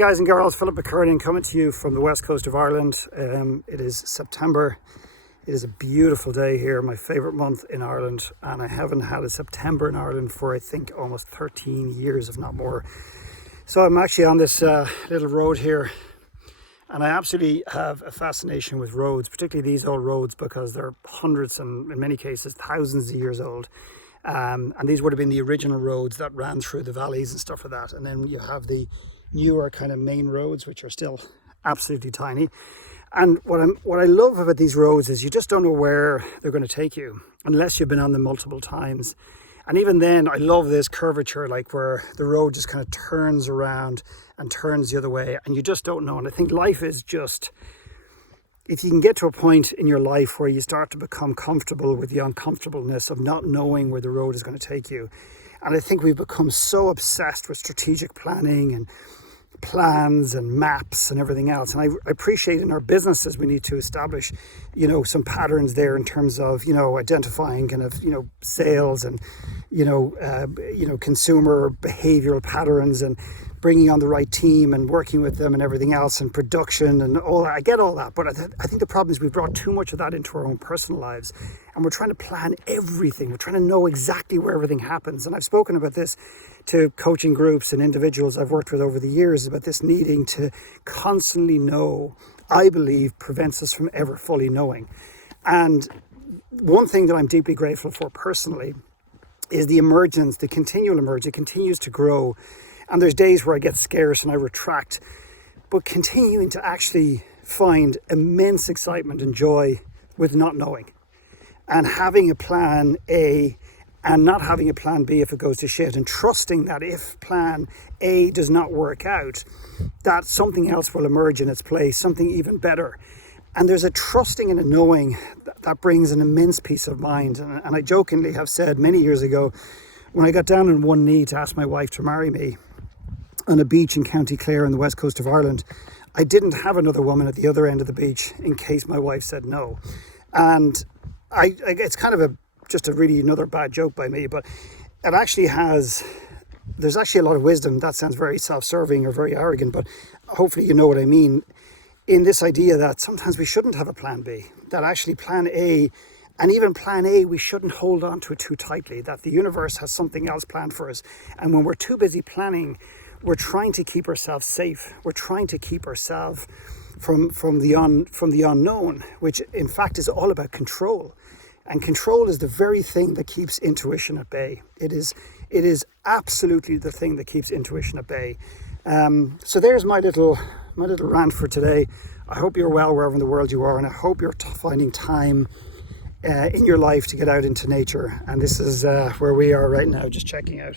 guys and girls, Philip McKernan coming to you from the west coast of Ireland. It is September. It is a beautiful day here, my favourite month in Ireland, and I haven't had a September in Ireland for I think almost 13 years, if not more. So I'm actually on this little road here, and I absolutely have a fascination with roads, particularly these old roads, because they're hundreds and in many cases thousands of years old. And these would have been the original roads that ran through the valleys and stuff like that. And then you have the newer kind of main roads, which are still absolutely tiny. And what I love about these roads is you just don't know where they're going to take you unless you've been on them multiple times. And even then, I love this curvature, like where the road just kind of turns around and turns the other way, and you just don't know. And I think life is just, if you can get to a point in your life where you start to become comfortable with the uncomfortableness of not knowing where the road is going to take you. And I think we've become so obsessed with strategic planning and plans and maps and everything else. And I appreciate in our businesses we need to establish, some patterns there in terms of, identifying kind of, sales and, consumer behavioral patterns and bringing on the right team and working with them and everything else and production and all that. I get all that, but I think the problem is we've brought too much of that into our own personal lives, and we're trying to plan everything. We're trying to know exactly where everything happens. And I've spoken about this to coaching groups and individuals I've worked with over the years, about this needing to constantly know, I believe, prevents us from ever fully knowing. And one thing that I'm deeply grateful for personally is the emergence, the continual emergence. It continues to grow. And there's days where I get scarce and I retract, but continuing to actually find immense excitement and joy with not knowing, and having a plan A and not having a plan B if it goes to shit, and trusting that if plan A does not work out, that something else will emerge in its place, something even better. And there's a trusting and a knowing that brings an immense peace of mind. And I jokingly have said many years ago, when I got down on one knee to ask my wife to marry me on a beach in County Clare on the west coast of Ireland, I didn't have another woman at the other end of the beach in case my wife said no. And it's kind of just a really another bad joke by me, but it actually there's actually a lot of wisdom. That sounds very self-serving or very arrogant, but hopefully you know what I mean, in this idea that sometimes we shouldn't have a plan B, that actually plan A, and even plan A, we shouldn't hold on to it too tightly, that the universe has something else planned for us. And when we're too busy planning, we're trying to keep ourselves safe. We're trying to keep ourselves from the unknown, which in fact is all about control. And control is the very thing that keeps intuition at bay. It is absolutely the thing that keeps intuition at bay. So there's my little rant for today. I hope you're well wherever in the world you are, and I hope you're finding time in your life to get out into nature. And this is where we are right now, just checking out.